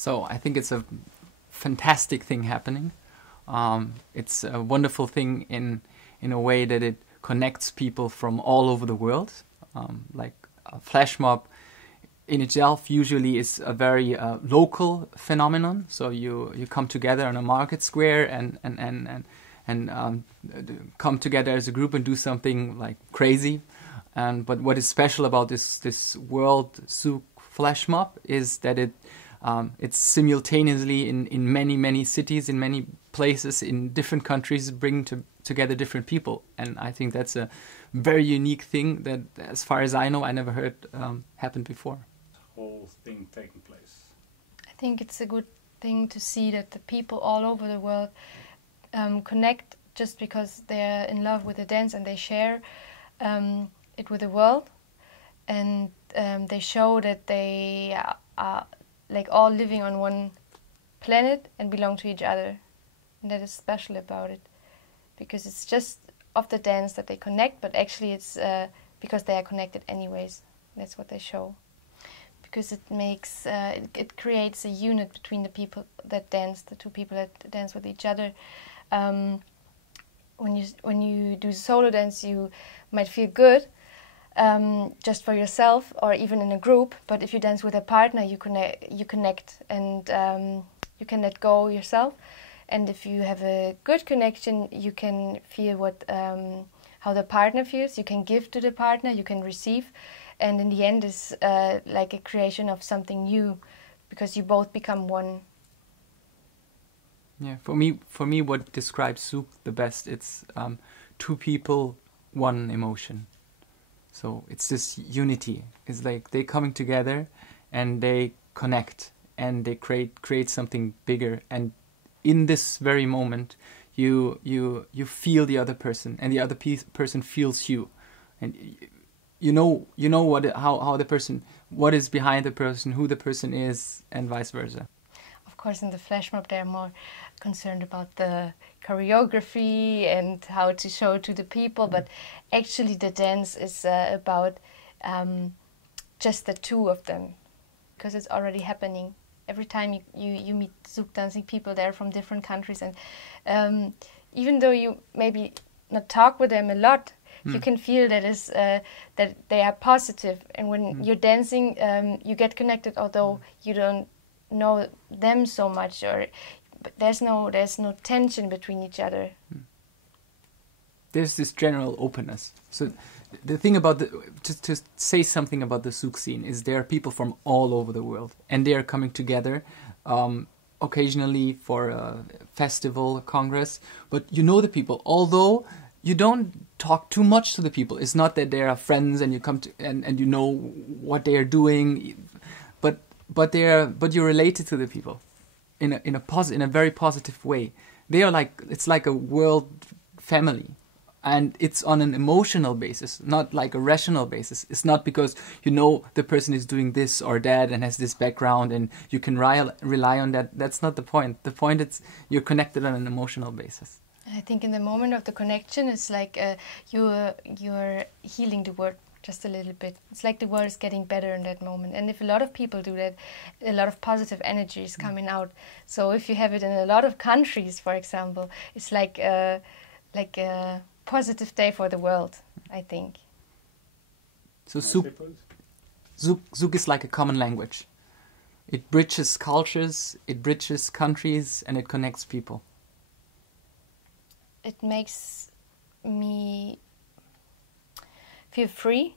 So I think it's a fantastic thing happening. It's a wonderful thing in a way that it connects people from all over the world. Like a flash mob in itself usually is a very local phenomenon. So you come together on a market square and come together as a group and do something like crazy. But what is special about this World Zouk Flashmob is that it's simultaneously in many cities, in many places, in different countries, bringing together different people. And I think that's a very unique thing that, as far as I know, I never heard happen before. Whole thing taking place. I think it's a good thing to see that the people all over the world connect just because they're in love with the dance and they share it with the world, and they show that they are like all living on one planet and belong to each other. And that is special about it, because it's just of the dance that they connect, but actually it's because they are connected anyways. That's what they show. Because it makes, it creates a unit between the people that dance, the two people that dance with each other. When you do solo dance, you might feel good just for yourself or even in a group. But if you dance with a partner, you connect, and you can let go yourself. And if you have a good connection, you can feel how the partner feels. You can give to the partner, you can receive. And in the end, it's like a creation of something new, because you both become one. Yeah, for me, what describes Zouk the best, it's two people, one emotion. So it's this unity. It's like they coming together, and they connect, and they create something bigger. And in this very moment, you feel the other person, and the other person feels you, and you know how the person, what is behind the person, who the person is, and vice versa. Of course, in the flash mob, they're more concerned about the choreography and how to show to the people, but actually the dance is about just the two of them, because it's already happening. Every time you meet Zouk dancing people, they're from different countries, and even though you maybe not talk with them a lot, you can feel that they are positive, and when you're dancing, you get connected, although you don't know them so much, but there's no tension between each other. There's this general openness. So the thing about to say something about the Zouk scene is there are people from all over the world, and they are coming together occasionally for a festival, a congress. But you know the people, although you don't talk too much to the people. It's not that they are friends and you come to and you know what they are doing, but you're related to the people in a very positive way. They are it's like a world family, and it's on an emotional basis, not like a rational basis. It's not because you know the person is doing this or that and has this background and you can rely on that. That's not the point. The point is you're connected on an emotional basis. I think in the moment of the connection, it's like you're healing the world just a little bit. It's like the world is getting better in that moment. And if a lot of people do that, a lot of positive energy is coming out. So if you have it in a lot of countries, for example, it's like a positive day for the world, I think. So Zouk is like a common language. It bridges cultures, it bridges countries, and it connects people. It makes me feel free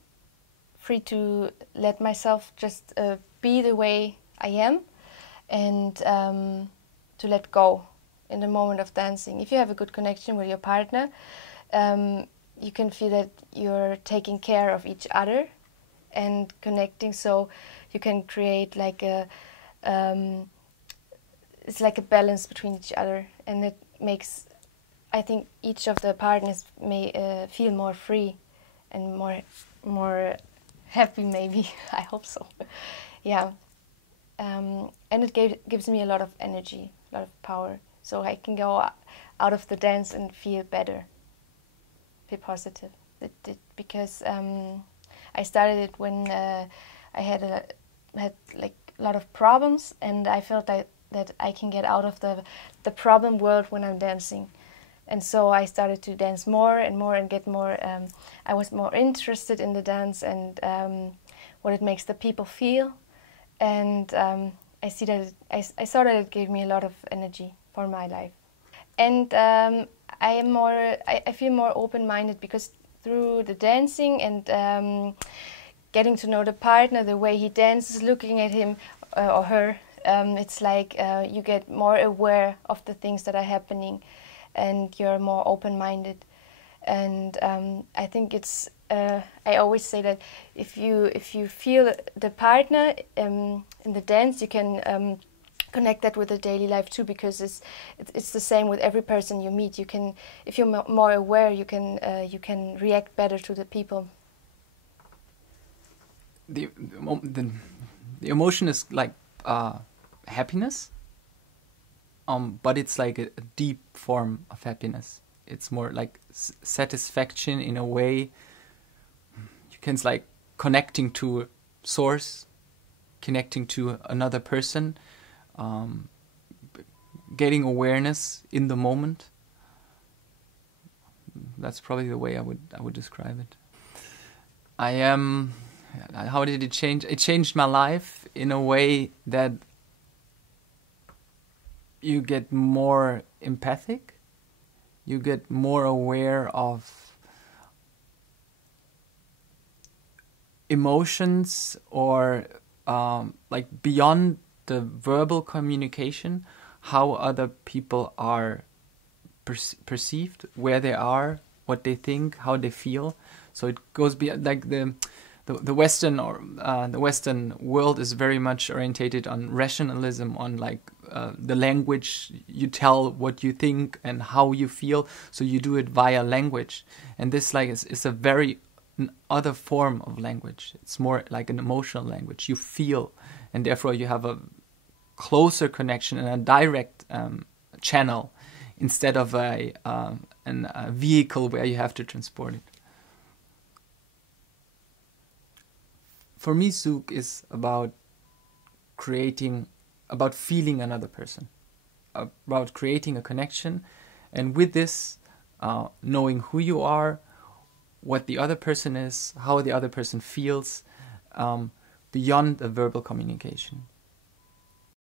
to let myself just be the way I am, and to let go in the moment of dancing. If you have a good connection with your partner, you can feel that you're taking care of each other and connecting, so you can create like it's like a balance between each other, and it makes, I think, each of the partners may feel more free and more happy, maybe. I hope so. Yeah. And it gives me a lot of energy, a lot of power, so I can go out of the dance and feel better, feel positive. Because I started it when I had like lot of problems, and I felt that I can get out of the problem world when I'm dancing. And so I started to dance more and more and get more, I was more interested in the dance and what it makes the people feel. And I saw that it gave me a lot of energy for my life. And I feel more open-minded because through the dancing and getting to know the partner, the way he dances, looking at him or her, it's like you get more aware of the things that are happening, and you're more open-minded. And I think it's I always say that if you feel the partner in the dance, you can connect that with the daily life too, because it's the same with every person you meet. You can, if you're more aware, you can react better to the people. The emotion is like happiness, but it's like a deep form of happiness. It's more like satisfaction in a way. You can like connecting to source, connecting to another person, getting awareness in the moment. That's probably the way I would describe it. How did it change? It changed my life in a way that you get more empathic, you get more aware of emotions, or like beyond the verbal communication, how other people are perceived, where they are, what they think, how they feel. So it goes beyond, like the Western the Western world is very much orientated on rationalism, on like the language. You tell what you think and how you feel, so you do it via language. And this like is a very other form of language. It's more like an emotional language. You feel, and therefore you have a closer connection and a direct channel instead of a vehicle where you have to transport it. For me, Zouk is about feeling another person, about creating a connection, and with this, knowing who you are, what the other person is, how the other person feels, beyond a verbal communication.